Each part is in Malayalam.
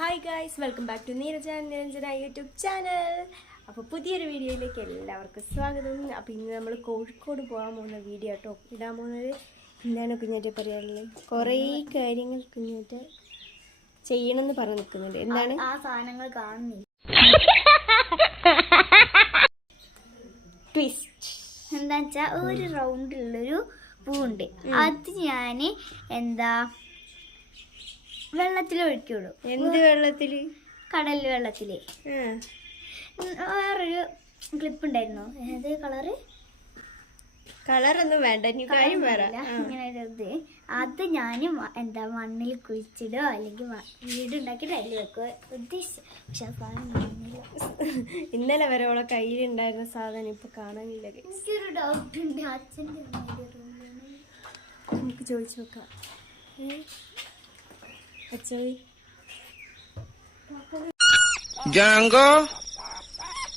Hi guys welcome back to Neeraja Niranjana YouTube channel അപ്പോൾ പുതിയൊരു വീഡിയോയിലേക്ക് എല്ലാവർക്കും സ്വാഗതം. അപ്പോൾ ഇന്ന് നമ്മൾ കോഴിക്കോട് പോകാൻ പോകുന്ന വീഡിയോ കേട്ടോ ഇടാൻ പോകുന്നത്. എന്താണ് കുഞ്ഞാറ്റ പറയാനുള്ളത് കുറേ കാര്യങ്ങൾ കുഞ്ഞാറ്റ ചെയ്യണമെന്ന് പറഞ്ഞു നിൽക്കുന്നുണ്ട്. എന്താണ്? ആ സാധനങ്ങൾ കാണുന്നില്ല ട്വിസ്റ്റ് എന്താ വെച്ചാൽ ഒരു റൗണ്ടിലുള്ളൊരു പൂവുണ്ട്. അത് ഞാൻ എന്താ വെള്ളത്തിൽ ഒഴിക്കുള്ളൂ എന്ത് വെള്ളത്തിൽ കടൽ വെള്ളത്തിൽ വേറൊരു ക്ലിപ്പ് ഉണ്ടായിരുന്നു. ഏത് കളറ് കളറൊന്നും വേണ്ട കാര്യം ഇങ്ങനെ ഒരു ഇത്. അത് ഞാൻ എന്താ മണ്ണിൽ കുഴിച്ചിടോ അല്ലെങ്കിൽ വീടുണ്ടാക്കിയിട്ട് അതിൽ വെക്കുക ഉദ്ദേശിച്ചു പക്ഷെ. ഇന്നലെ വരെ അവളെ കയ്യിലുണ്ടായിരുന്ന സാധനം ഇപ്പൊ കാണാനില്ല. എനിക്കൊരു ഡൗട്ട് ഉണ്ട്. അച്ഛന്റെ നമുക്ക് ചോദിച്ചു നോക്കാം. ജാങ്കോ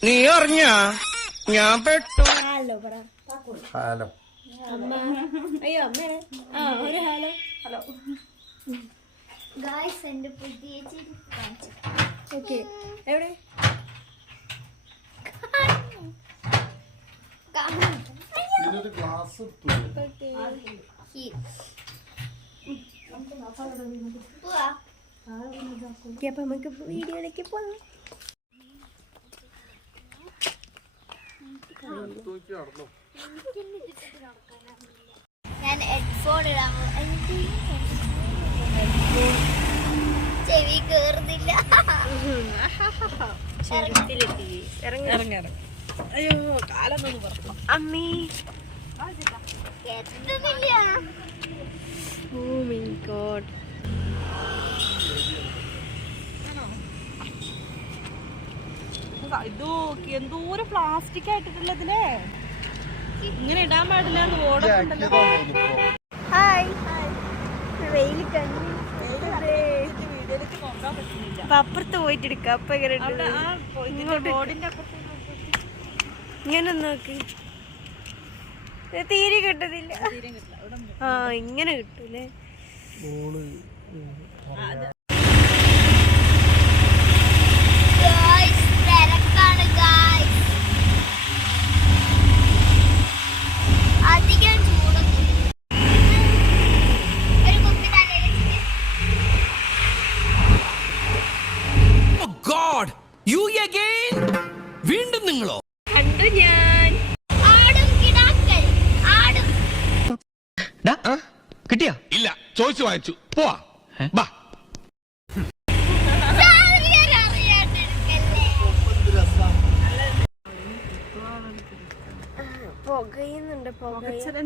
നീ അറിഞ്ഞ? ഞാൻ പെട്ടു. ഹലോ പറ. ഹലോ. അമ്മ. അയ്യോ അമ്മയാണ് ആ ഒരു ഹലോ. ഹലോ. ഗായ്സ് എന്റെ പുതിയ ചിരി കാണിച്ചു. ഓക്കെ. എവിടെ? ഓക്കെ അപ്പൊ നമുക്ക് വീഡിയോയിലേക്ക് പോകാം ഞാൻ ഹെഡ്ഫോൺ ഇടാൻ ചെവി കേറുന്നില്ല. അയ്യോ കാലൊന്നും പറഞ്ഞു അമ്മീ. എത്തുന്നില്ല. ഓ മൈ ഗോഡ് ഇത് എന്തോരം പ്ലാസ്റ്റിക് ആയിട്ടുള്ളതിലേ ഇങ്ങനെ ഇടാൻ പാടില്ല എന്ന് ഓടുന്നുണ്ടല്ലോ ഹായ് വെയിൽ കണ്ടു അപ്പൊ അപ്പുറത്ത് പോയിട്ട് എടുക്കാം അപ്പൊ എങ്ങനെ ഇങ്ങനെ നോക്ക്. തീരെ കിട്ടുന്നില്ല. ആ ഇങ്ങനെ കിട്ടൂലേ? ഗായ്സ് തിരക്കാണ് ഗായ്സ് അധികം ചൂടൊന്നും ഒരു കുപ്പി തലയിൽ ഗോഡ് യു അഗൈൻ വീണ്ടും നിങ്ങളോ? കണ്ടു ഞാൻ ആടും കിടാക്കൽ ആടും കിട്ടിയാ ഇല്ല ചോദിച്ചു വാങ്ങിച്ചു പോവാ ബാ. പുകയുന്നുണ്ട്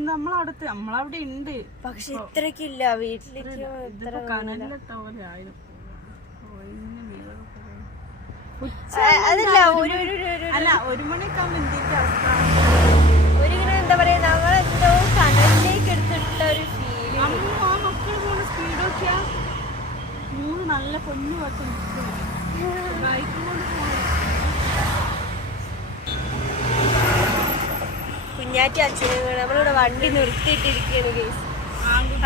നമ്മളടുത്ത് നമ്മളവിടെ ഉണ്ട് പക്ഷെ ഇത്രക്കില്ല വീട്ടിലേക്ക് അതല്ല ഒരു ഒരു ഒരു- ഒരു അല്ല ഒരു അവസ്ഥ? ഒരു എന്താ പറയാ നമ്മളെന്തോ കടലിലേക്ക് എടുത്തിട്ടുള്ള ഒരു ഫീലിംഗ് അമ്മ ആ മക്കൾ പോണ സ്പീഡ് നോക്കിയാ മൂന്ന് നല്ല പൊന്നു വെച്ച് ബൈക്ക് കൊണ്ട് കുഞ്ഞാറ്റി അച്ഛനും കൂടെ നമ്മളിവിടെ വണ്ടി നിർത്തിയിട്ടിരിക്കുകയാണ് കേസ്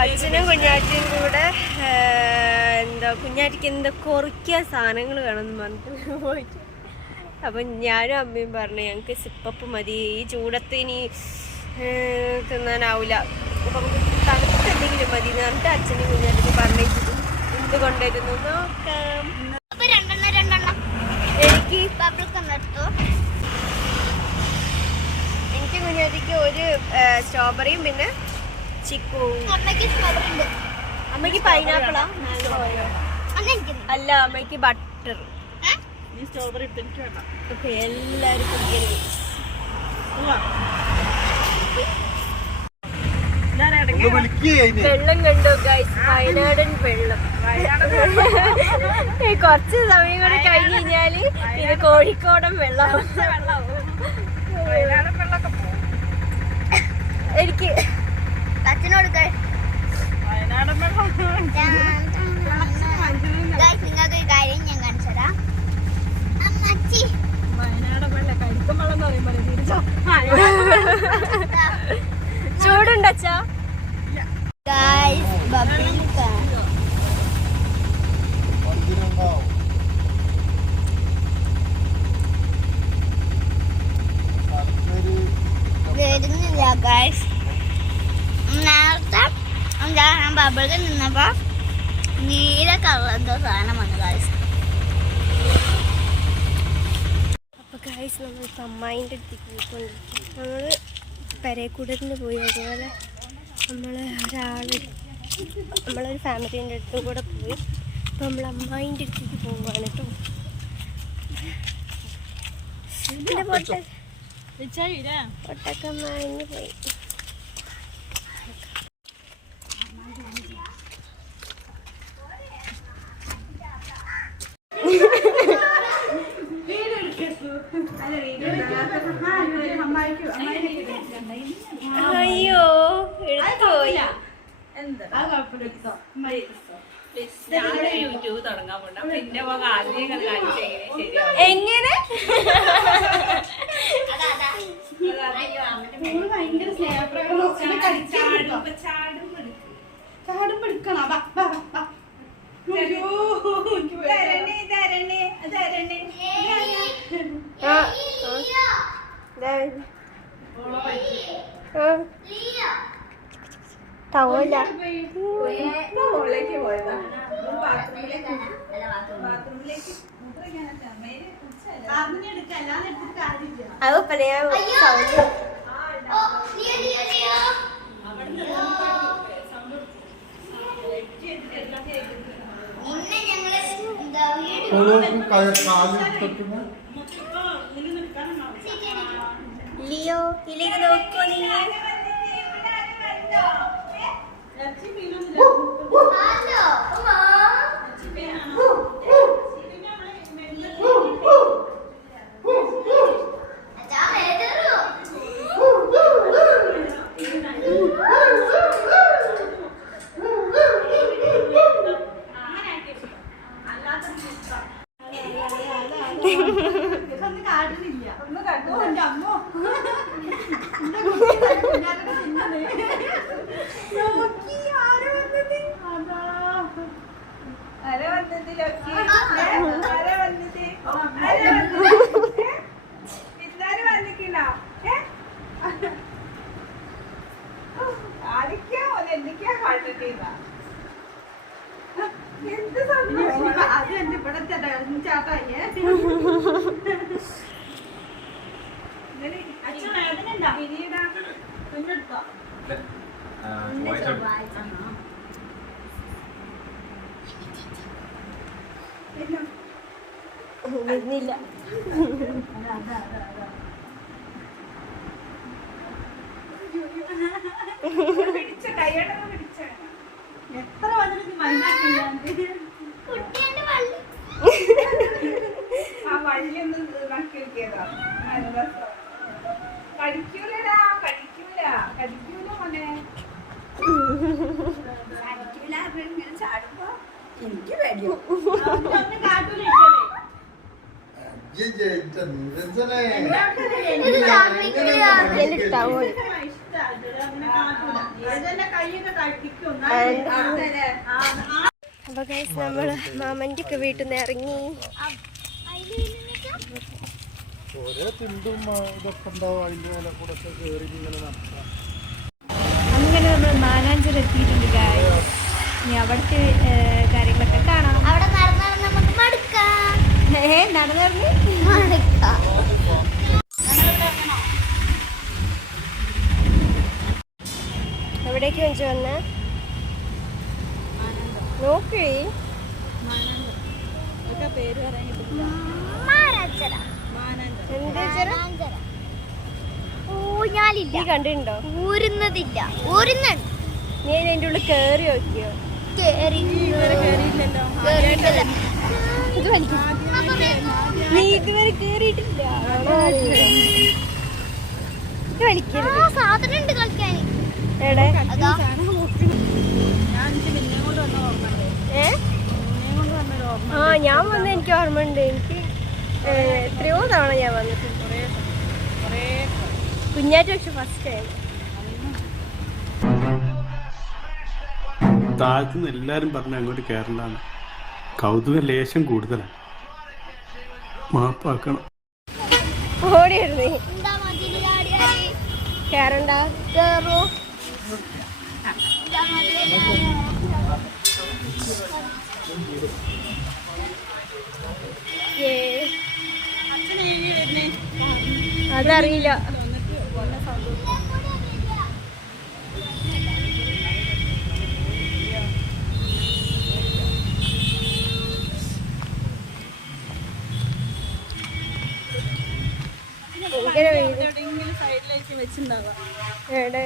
അച്ഛനും കുഞ്ഞാറ്റിയും കൂടെ എന്താ കുഞ്ഞാറ്റിക്ക് എന്താ ഉറക്കിയ സാധനങ്ങൾ വേണമെന്ന് പറഞ്ഞിട്ട് പോയിട്ട്. അപ്പം ഞാനും അമ്മയും പറഞ്ഞു ഞങ്ങൾക്ക് സിപ്പപ്പ് മതി. ഈ ചൂടത്ത് ഇനി തിന്നാനാവില്ല അപ്പം നമുക്ക് തണുത്ത എന്തെങ്കിലും മതി എന്ന് പറഞ്ഞിട്ട് അച്ഛനും കുഞ്ഞാറ്റിക്ക് പറഞ്ഞിട്ട് എന്ത് കൊണ്ടുവരുന്നു നോക്കാം രണ്ടെണ്ണം രണ്ടെണ്ണം. എനിക്ക് എനിക്ക് കുഞ്ഞാറ്റിക്ക് ഒരു സ്ട്രോബെറിയും പിന്നെ ചിക്കുവും. അമ്മയ്ക്ക് പൈനാപ്പിളാ? അല്ല അമ്മയ്ക്ക് ബട്ടർ. സ്ട്രോബെറി ഇട്ട് എനിക്ക് വേണ്ട ഓക്കെ എല്ലാവരും കുടിക്കരുത് പോവാ. ഞാൻ ഇടങ്ങി വെള്ളം കണ്ടു ഗൈസ് വയനാടൻ വെള്ളം. ഏയ് കുറച്ച് സമയം കൂടെ കഴിഞ്ഞ് കഴിഞ്ഞാൽ ഇത് കോഴിക്കോടൻ വെള്ളം എനിക്ക് അച്ഛനോട് നിങ്ങൾക്ക് ഒരു കാര്യം ഞാൻ കാണിച്ചതാ അമ്മച്ചി. വയനാടൻ Guys, babinka. വരുന്നില്ല ഗൈസ് നേരത്തെ എന്താ ഞാൻ ബബിൾക്ക് നിന്നപ്പോ നീല കളറിന്റെ സാധനം വന്നു ഗൈസ് അപ്പൊ ഗൈസ് നമ്മൾ അമ്മായിന്റെ അടുത്തേക്ക് പോയിക്കൊണ്ടിരിക്കും ഞങ്ങൾ പെരേക്കൂടത്തിന് പോയി അതുപോലെ നമ്മൾ ഒരാൾ നമ്മളൊരു ഫാമിലീന്റെ അടുത്തും കൂടെ പോയി. അപ്പോൾ നമ്മൾ അമ്മായിന്റെ അടുത്തേക്ക് പോവുകയാണ് കേട്ടോ പൊട്ടൊക്കെ മാഞ്ഞു പോയി അയ്യോ എടുത്തുപോയി ഞാൻ യൂട്യൂബ് തുടങ്ങാൻ പോണ്ട പിന്നെ പോകാൻ ആദ്യം കാണിച്ചു ശരിയാവും എങ്ങനെ ചാടുമ്പോ എടുക്കണം വാ, വാ, വാ, വാ. അയ്യോ, എനിക്ക് പേടി. ആ ആ. ദേ. ആ. ടവല മുകളിലേക്ക് പോയതാ ബാത്റൂമിലേക്ക് ബാത്റൂമിലേക്ക് മൂത്രമൊഴിക്കാനൊക്കെ അമ്മേനെ കുറിച്ചല്ല. അതിനെടുക്കാം, അല്ലാതെ എടുത്തിട്ട് കാര്യമില്ല. അത് പറയാ സൗണ്ട് ലിയോ ഇല്ലെങ്കിൽ നോക്കൂ നീ ഒന്നും കാട്ടുന്നില്ല. ഒന്ന് കണ്ടോ, എന്റെ അമ്മോ. ആരാ വന്നത്? ലോക്കി? ഏ? ആരാ വന്നത്? ആരാ വന്നത്? ഏ? വിരുന്നാര് വന്നിട്ടുണ്ടോ? ഏ? ആരൊക്കെയാ ഓൽ എന്തൊക്കെയാ കാട്ടുന്നേന്നാ? എന്ത് സന്തോഷം അത് എന്റെ ഇവിടത്തെ ചാട്ടായി അച്ഛൻ അതിനുണ്ടോ പിന്നീടാ കുഞ്ഞെടുത്തോ വരുന്നില്ല പിടിച്ച കൈയോടെ പിടിച്ച എത്ര വന്നിട്ട് മൈനാക്കില്ല ആ വള്ളി ഒന്ന് നക്കി വെക്കിയതാ നല്ല രസം. കടിക്കൂലടാ കടിക്കൂല. കടിക്കൂല മോനെ. കടിക്കൂല ഇങ്ങനെ ചാടുമ്പോ എനിക്ക് പേടിയോ. അപ്പൊ ഗൈസ് നമ്മൾ മാമന്റെ ഒക്കെ വീട്ടിൽ നിന്ന് ഇറങ്ങി. ഓരോ തിണ്ടും ഇതൊക്കെ ഉണ്ടാവും അതിന്റെ മേലെ കൂടെ കയറി ഇങ്ങനെ നടക്കാം. അങ്ങനെ നമ്മൾ മാനാഞ്ചിറ എത്തിയിട്ടുണ്ട് ഗായ് ഇനി അവിടുത്തെ കാര്യങ്ങളൊക്കെ കാണാം. അവിടെ നടന്ന് നമുക്ക് മടുക്കാം. ഏ നടന്നു മടുക്കാം. എവിടേക്ക് വെച്ച് വന്ന്? നോക്കി. ഊഞ്ഞാലില്ല കണ്ടിട്ടുണ്ടോ? ഊരുന്നതില്ല. ഊരുന്നുണ്ട്. നീ അതിന്റെ ഉള്ളിൽ നോക്കിയോ? ഇതുവരെ കേറിയിട്ടില്ല. വലിക്കരുത് ആ സാധനം ഉണ്ട് കളിക്കാൻ. എവിടെ? ഞാൻ വന്ന് എനിക്ക് ഏ? ഓർമ്മ ആ ഞാൻ വന്ന എനിക്ക് ഓർമ്മയുണ്ട്. എനിക്ക് ഏ, എത്രയോ തവണ ഞാൻ വന്നിട്ടുണ്ട്. കുഞ്ഞാറ്റ് പക്ഷെ ഫസ്റ്റ് ടൈം താഴത്തുനിന്ന് എല്ലാരും പറഞ്ഞ അങ്ങോട്ട് കയറണ്ടാണ് കൗതുക ലേശം കൂടുതലാണ് മാപ്പാക്കണം. ഓടിയിരുന്നു. കേറണ്ട? കേറൂ. അതറിയില്ല. ഭയങ്കര വെച്ചിട്ടുണ്ടാവാം എവിടെ?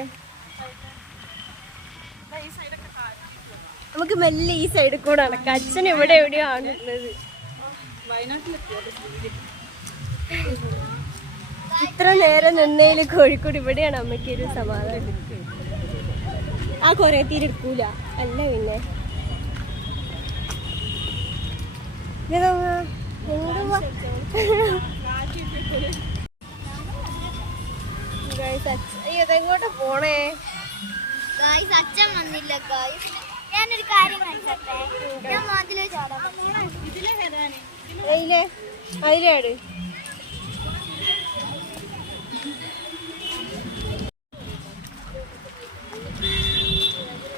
നമുക്ക് മെല്ലെ ഈ സൈഡിൽ കൂടെ നടക്കാം. അച്ഛൻ ഇവിടെ എവിടെയോ ആണുള്ളത് ഇത്ര നേരം നിന്നതിൽ കോഴിക്കോട് ഇവിടെയാണ് അമ്മയ്ക്ക് ഒരു സമാധാനം. ആ കൊറേ തീരെടുക്കൂല അല്ല പിന്നെ. ഇതെങ്ങോട്ടാ പോണേ? അച്ഛൻ വന്നില്ല ഗായ്സ് ഞാനൊരു കാര്യം കാണിച്ചേ ഞാൻ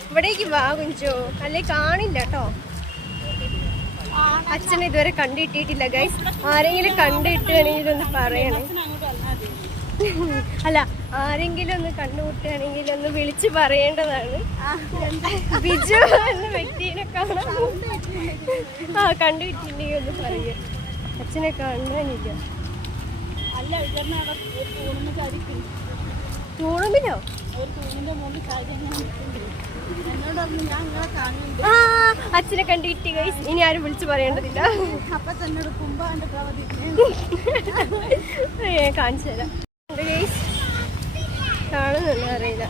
ഇവിടേക്ക് വാ കുഞ്ചോ. അല്ലേ കാണില്ല കേട്ടോ. അച്ഛനെ ഇതുവരെ കണ്ടിട്ടിട്ടില്ല ഗൈസ് ആരെങ്കിലും കണ്ടിട്ടുകയാണെങ്കിൽ ഒന്ന് പറയണേ. അല്ല ആരെങ്കിലും ഒന്ന് കണ്ടുമുട്ടുകയാണെങ്കിൽ ഒന്ന് വിളിച്ച് പറയേണ്ടതാണ്. ബിജു എന്ന വ്യക്തിനെ കാണാൻ ആ കണ്ടുകിട്ടില്ലെങ്കിൽ ഒന്ന് പറയുക അച്ഛനെ കാണാനില്ല. കാണുന്നുണ്ട്. ആ അച്ഛനെ കണ്ടുകിട്ടി ഗൈസ് ഇനി ആരും വിളിച്ച് പറയേണ്ടതില്ല. കാണിച്ചു തരാം. അറിയില്ല.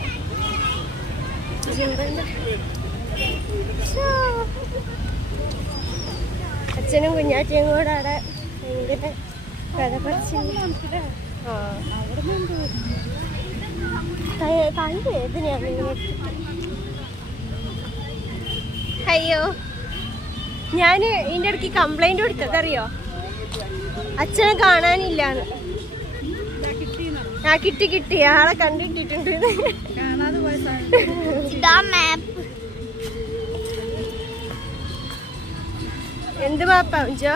അച്ഛനും കുഞ്ഞാറ്റയും കൂടെ അവിടെ ഭയങ്കര കൈ- വേദനയാണ്. അയ്യോ. ഞാൻ ഇതിന്റെ ഇടയ്ക്ക് കംപ്ലൈന്റ് കൊടുത്തതറിയോ? അച്ഛനെ കാണാനില്ലാന്ന്. ആ കിട്ടി കിട്ടി. ആളെ കണ്ടിട്ടിട്ടുണ്ട്. കാണാതെ പോയ സാധനം. മാപ്പ് എന്ത് മാപ്പാ ഉഞ്ചോ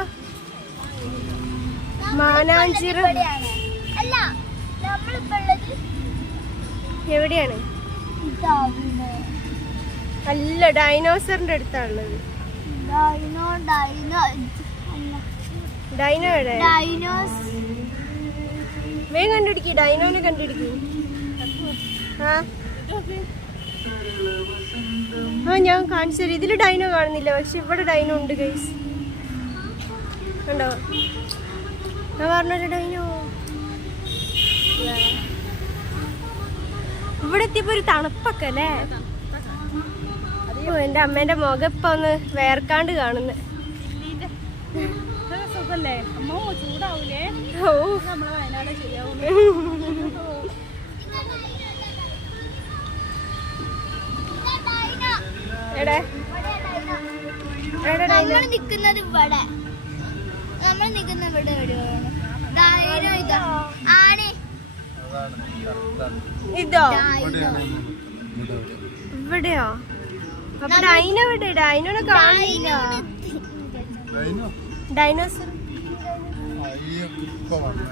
മാനാഞ്ചിറ. എവിടെയാണ്. അല്ല ഡൈനോസറിന്റെ അടുത്താണുള്ളത്. ഡൈനോ ഡൈനോ അല്ല. ഡൈനോ എവിടെ? ഡൈനോസ് വേഗം കണ്ടുപിടിക്ക് ഡൈനോനെ കണ്ടുപിടിക്ക്. ആ. ഞാൻ കാണിച്ചു തരും. ഇതിൽ ഡൈനോ കാണുന്നില്ല പക്ഷെ ഇവിടെ ഡൈനോ ഉണ്ട് ഗൈസ് കണ്ടോ? ഞാൻ പറഞ്ഞൊരു ഡൈനോ. ഇവിടെ എത്തിയപ്പോ ഒരു തണുപ്പൊക്കെ അല്ലേ? എന്റെ അമ്മേന്റെ മുഖം ഇപ്പൊ ഒന്ന് വേർക്കാണ്ട് കാണുന്നു. സുഖല്ലേ? അമ്മോ ചൂടാവൂലേ? നമ്മളെ വയനാട് ശരിയാവൂലേ? എടേ നമ്മൾ നിക്കുന്നത് ഇവിടെ. നമ്മൾ നിക്കുന്ന ഇവിടെ എവിടെയാണ്? ഇതാ ആണ്. ഇതോ? ഡൈനോ ഇവിടെയോ? അപ്പൊ ഡൈനോ ഇവിടെ ഡൈനോനെ കാണില്ല ഡൈനോസർ ഈ ഇപ്പൊ വന്നു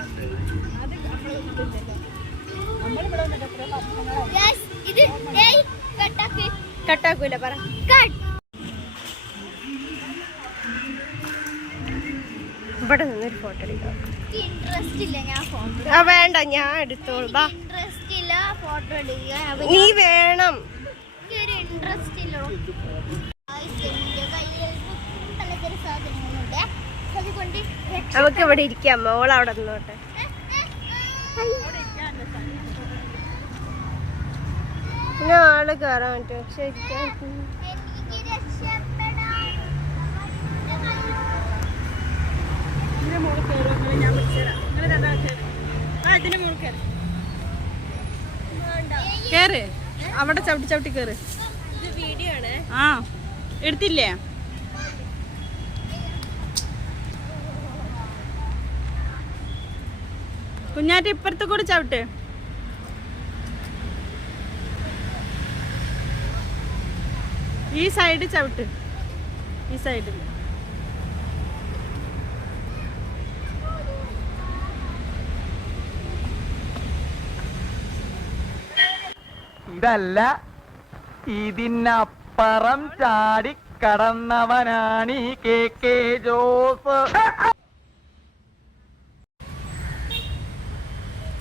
കട്ടാക്കൂല പറ. ഇവിടെ നിന്നൊരു ഫോട്ടോ എടുക്കാം. ആ വേണ്ട ഞാൻ എടുത്തോളൂ. ബാ. നീ വേണം. അതുകൊണ്ട് നമുക്ക് ഇവിടെ ഇരിക്കാം. മോൾ അവിടെ നിന്നോട്ടെ. പിന്നെ ആൾ കയറാൻ പറ്റും. പക്ഷെ ഇരിക്കാൻ കേറ്. അവിടെ ചവിട്ടി ചവിട്ടി കേറ്. ഇത് വീഡിയോ ആണ്. ആ എടുത്തില്ലേ? കുഞ്ഞാറ്റ ഇപ്പുറത്ത് കൂടി ചവിട്ട്. ഈ സൈഡ് ചവിട്ട്. ഈ സൈഡിൽ ഇതല്ല ഇതിനപ്പുറം ചാടി കടന്നവനാണ് കെ കെ ജോസ്.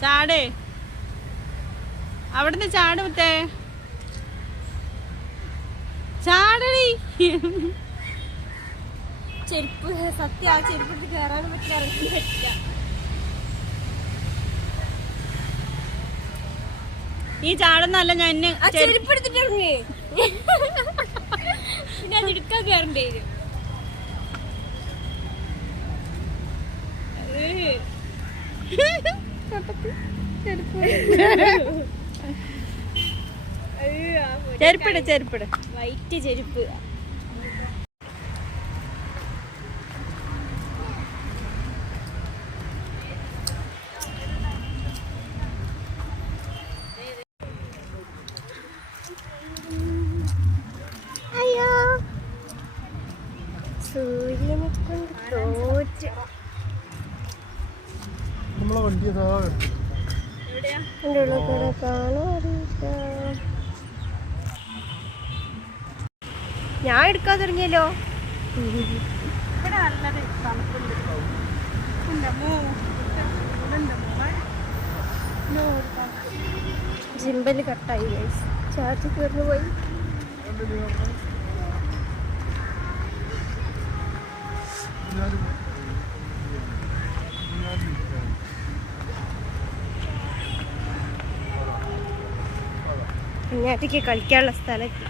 ചാടേ. അവിടുന്ന് ചാട് മുത്തേ. ചാടണി ചെരുപ്പ് സത്യം ആ ചെരുപ്പിട്ട് കയറാനും പറ്റില്ല ഈ ചാടുന്നല്ല ഞാൻ ചെരുപ്പ് എടുത്തിട്ട് ഇറങ്ങി. പിന്നെ അത് എടുക്കാൻ കയറേണ്ടി ചെരുപ്പിട് ചെരുപ്പിട വൈറ്റ് ചെരുപ്പ് അയ്യോ സൂര്യനെ കൊണ്ട് തോറ്റ് നമ്മളെ ഞാൻ എടുക്കാൻ തുടങ്ങിയല്ലോ. ജിമ്പൽ കട്ടായി ഗൈസ് ചാർജ് തീർന്നു പോയി ഇരിക്കാം. കുഞ്ഞാറ്റയ്ക്ക് കളിക്കാനുള്ള സ്ഥലത്ത്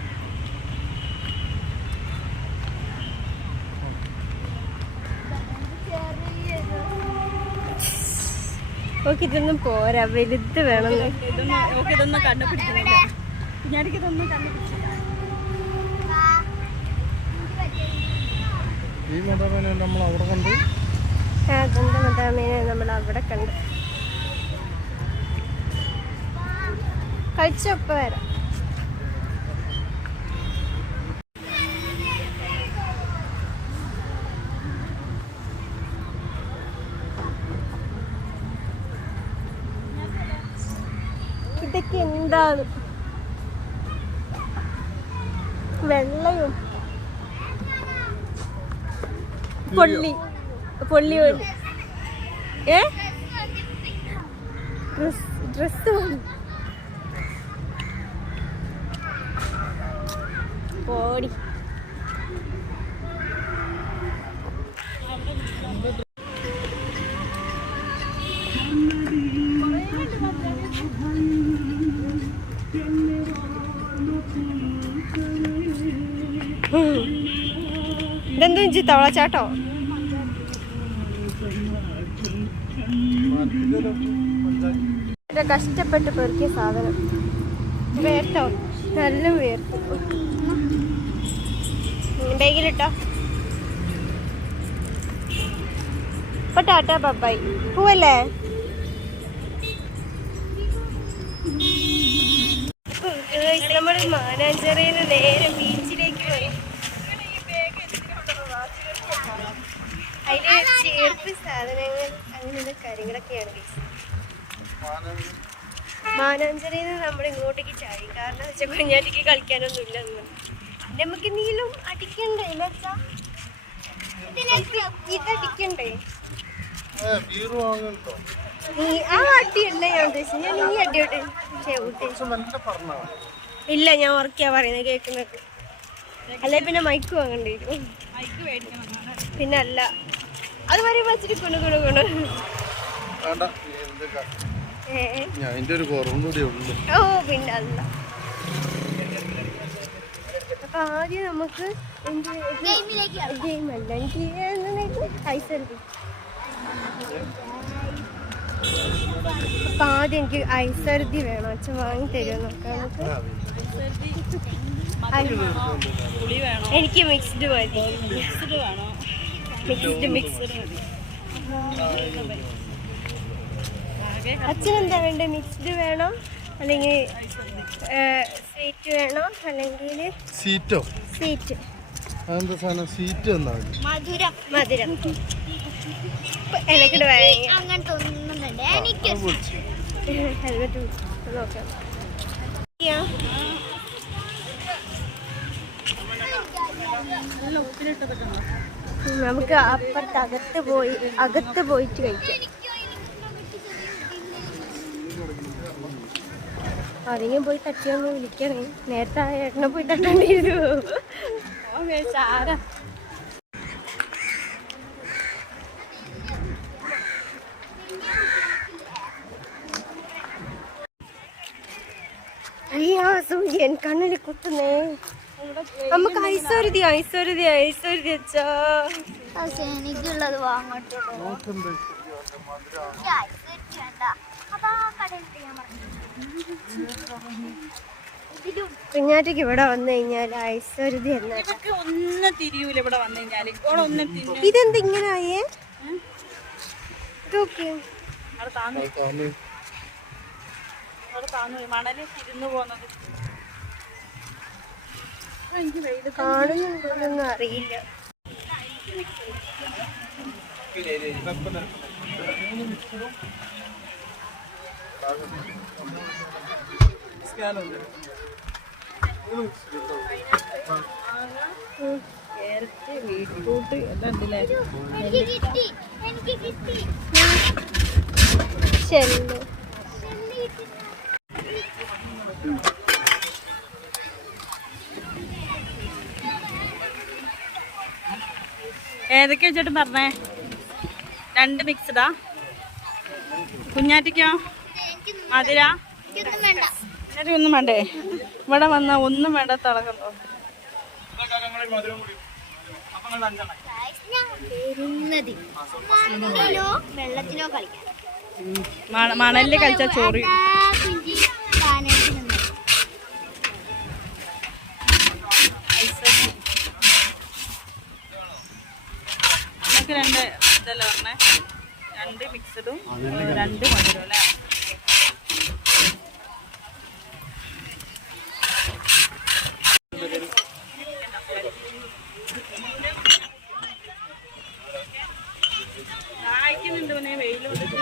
ഓക്കെ ഇതൊന്നും പോരാ വലുത് വേണം. ഇതൊന്നും കണ്ടുപിടിക്കുന്നില്ല കണ്ടുപിടിച്ചില്ല ഈ മതമേനെ നമ്മൾ അവിടെ കണ്ടു. അതെന്താ മതാമേനെ നമ്മൾ അവിടെ കണ്ടു. വരാം ഇതൊക്കെ എന്താണ് വെള്ളയും പൊള്ളി. പൊള്ളി പൊള്ളി ഏ? ഡ്രസ് പോടി. ഇതെന്താ തവളച്ചാട്ടോ ഇത് കഷ്ടപ്പെട്ട് പെറുക്കിയ സാധനം. വേർട്ടോ നല്ല വേർത്തു. ബാഗിലിട്ടോ ഇപ്പൊ ടാറ്റ ബബായി പോവല്ലേ? മാനാഞ്ചിറയിൽ നിന്ന് നമ്മൾ ഇങ്ങോട്ടേക്ക് ചാടി കാരണം വെച്ചാൽ കുഞ്ഞാറ്റിക്ക് കളിക്കാനൊന്നും ഇല്ലെന്ന് നമുക്ക് എന്തെങ്കിലും അടിക്കണ്ടേ ഇതടിക്കണ്ടേ ആ അടിയല്ല ഞാൻ ഉദ്ദേശിച്ചത്. ഞാൻ ഈ അടിയോട്ട് ഇല്ല ഞാൻ ഉറക്കിയാ പറയുന്നത് കേൾക്കുന്നത്. അല്ലെ പിന്നെ മൈക്ക് വാങ്ങണ്ടി? വരും മൈക്ക് മേടിക്കണം. പിന്നെ അല്ല അത് പറയുമ്പോ വെച്ചിട്ട് കുണു കുണു കുണു അതിന്റെ ഒരു കുറവും കൂടി ഉള്ളു. ഓ പിന്നെ അല്ല. അപ്പൊ ആദ്യം നമുക്ക് ഗെയിം അല്ല എനിക്ക് ഐസ് അപ്പൊ ആദ്യം എനിക്ക് ഐസർദി വേണം. അച്ഛൻ വാങ്ങി തരുമോ നോക്കാം നമുക്ക്. എനിക്ക് മിക്സ്ഡ് മതി. മിക്സ്ഡ് മിക്സ്ഡ് എന്താ വേണ്ടത് മിക്സ്ഡ് വേണോ. അല്ലെങ്കിൽ സ്വീറ്റ് വേണോ. അല്ലെങ്കിൽ സീറ്റോ സീറ്റ് അതെന്താ സാധനം? സീറ്റ് തന്നാ മധുരം. മധുരം. എനിക്കിട്ട് അങ്ങനത്തെ ഒന്നും വേണ്ട. എനിക്ക്. ഹെൽമെറ്റ് നോക്കാം. നമുക്ക് അപ്പുറത്ത് അകത്ത് പോയി അകത്ത് പോയിട്ട് കഴിക്കാം. ആരെങ്കിലും പോയി തട്ടിയൊന്ന് വിളിക്കണേ. നേരത്തെ ആ ഏട്ടനെ പോയി തട്ടേണ്ടി വരുമോ ചാര അയ്യോ സൂര്യൻ കണ്ണിൽ കുത്തുന്നേ. നമുക്ക് ഐശ്വര്യ ഐശ്വര്യ ഐശ്വര്യ എനിക്കുള്ളത് വാങ്ങട്ടുള്ളൂ കുഞ്ഞാറ്റയ്ക്ക് ഇവിടെ വന്നു കഴിഞ്ഞാൽ ഐശ്വര്യതി എന്നാ? ഇതൊക്കെ ഒന്നും തിരിയൂല ഇവിടെ വന്നു കഴിഞ്ഞാൽ. ഇതെന്ത് ഇങ്ങനെ ആയേ? ഇതൊക്കെ. അവിടെ താന്നു. താന്ന്. അവിടെ താന്നു. മണൽ തിരിഞ്ഞു പോകുന്നത് കാണുന്നുണ്ടോന്നൊന്നും അറിയില്ല. എനിക്ക് കിട്ടി എനിക്ക് കിട്ടി ശരി ഏതൊക്കെ വെച്ചിട്ട് പറഞ്ഞേ? രണ്ട് മിക്സ്ഡാ കുഞ്ഞാറ്റിക്കോ മധുര കുഞ്ഞാറ്റി ഒന്നും വേണ്ടേ? ഇവിടെ വന്ന ഒന്നും വേണ്ട തിളങ്ങുന്നു. ഞാൻ വരുന്നത് മണ്ണിലോ വെള്ളത്തിലോ കളിക്കാം മണ- മണലിൽ കളിച്ച ചോറി. രണ്ട് ഇതല്ലേ പറഞ്ഞേ? രണ്ട് മിക്സഡും രണ്ട് മധുരം അല്ലേ ദാഹിക്കുന്നുണ്ട് പിന്നെ വെയിൽ വന്നിട്ട്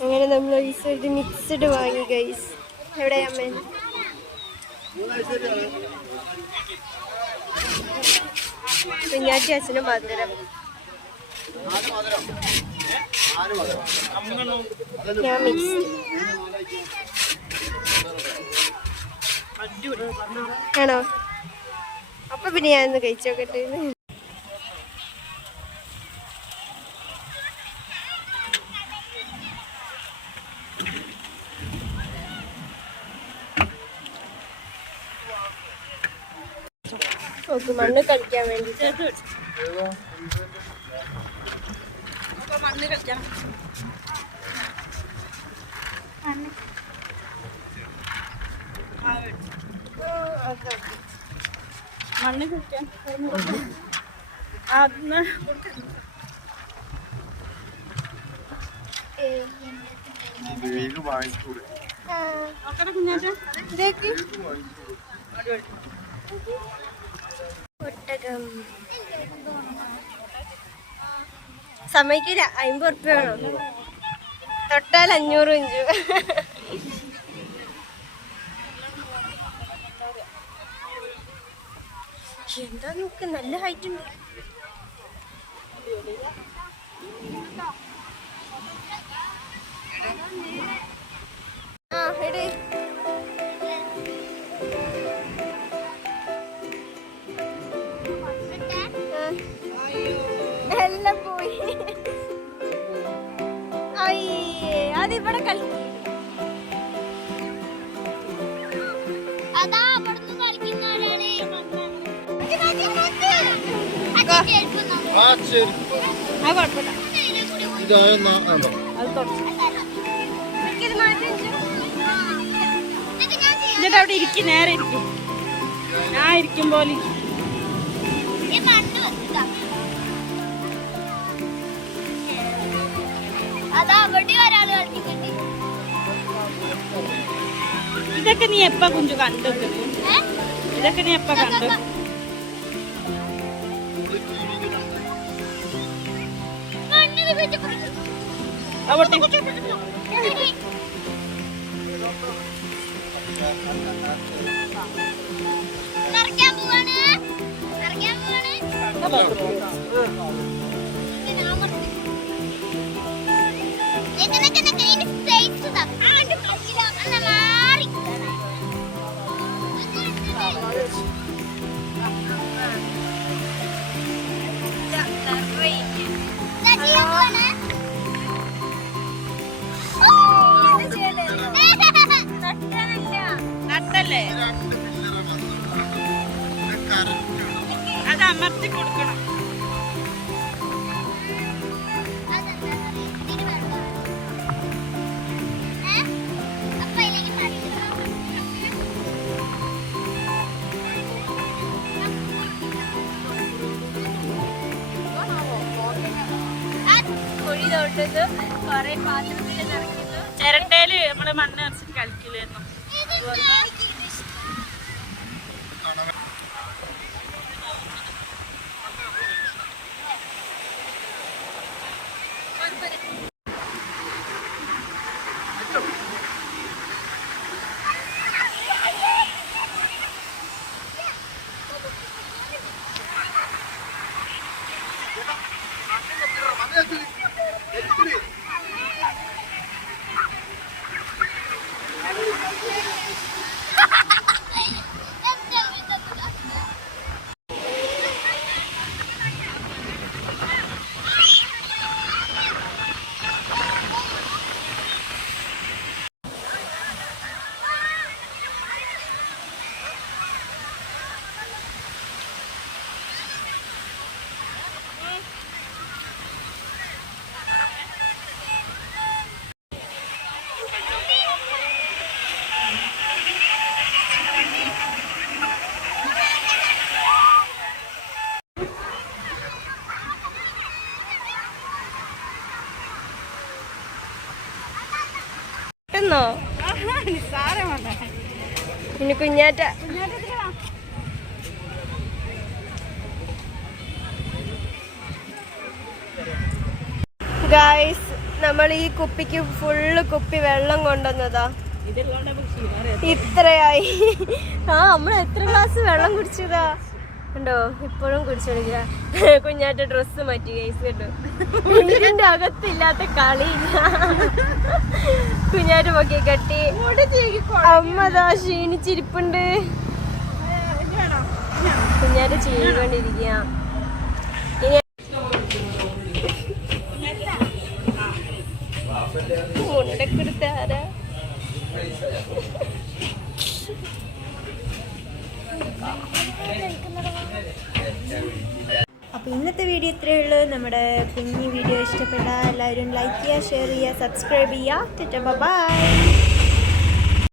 അങ്ങനെ നമ്മൾ ഐശ്വര്യ വാങ്ങി ഗൈസ് എവിടെ അമ്മ? കുഞ്ഞാറ്റി അച്ഛനും മധുരം. ഞാൻ മിക്സ് ആണോ? അപ്പൊ പിന്നെ ഞാൻ ഒന്ന് കഴിച്ചോക്കട്ടെ. നോക്ക് മണ്ണ് കളിക്കാൻ വേണ്ടിട്ട് മണ്ണ് കളിക്കണം. മണ്ണ് കളിക്കാൻ അന്ന് വാങ്ങിക്കൂടെ നോക്കട്ടെ കുഞ്ഞാറ്റ ഇതേക്ക് ഒട്ടകം സമയക്കില്ല അമ്പത് ഉറുപ്പ്യ വേണം. തൊട്ടാൽ അഞ്ഞൂറ് ഇഞ്ചു. എന്താ നോക്ക് നല്ല ഹൈറ്റ് ഉണ്ട്. ആ എടേ അയ്യേ അതിവിടെ കളി അതാ അവിടുന്ന് കളിക്കുന്നവരാണ് ഇതാ. എന്നിട്ട് അവിടെ ഇരിക്കും നേരെ ഇരിക്കും. ഞാൻ ഇരിക്കും പോലെ. അതാ അവിടെ കളിക്കുന്നുണ്ട് ഇതൊക്കെ നീ എപ്പ കുഞ്ചു കണ്ടു ഇതൊക്കെ നീ എപ്പ കണ്ടു? മണ്ണിൽ അത് അമർത്തി കൊടുക്കണം കുഴി തോട്ടുന്നു കൊറേ പാത്രത്തിൽ പിന്നെ കുഞ്ഞാറ്റ. ഗായ്സ് നമ്മൾ ഈ കുപ്പിക്ക് ഫുള്ള് കുപ്പി വെള്ളം കൊണ്ടുവന്നതാ. ഇത്രയായി. ആ നമ്മൾ എത്ര ഗ്ലാസ് വെള്ളം കുടിച്ചതാ? ഉണ്ടോ ഇപ്പോഴും കുടിച്ചെടുക്കുക കുഞ്ഞാറ്റ ഡ്രസ്സ് മാറ്റി ഗൈസ് കേട്ടോ വീടിന്റെ അകത്തില്ലാത്ത കളിയില്ല കുഞ്ഞാറ്റ പൊക്കി കെട്ടി. അമ്മതാ ക്ഷീണിച്ചിരിപ്പുണ്ട്. കുഞ്ഞാറ്റ ചെയ്തുകൊണ്ടിരിക്കുക കുഞ്ഞി വീഡിയോ ഇഷ്ടപ്പെട്ട എല്ലാവരും ലൈക്ക് ചെയ്യുക ഷെയർ ചെയ്യുക സബ്സ്ക്രൈബ് ചെയ്യുക ബൈ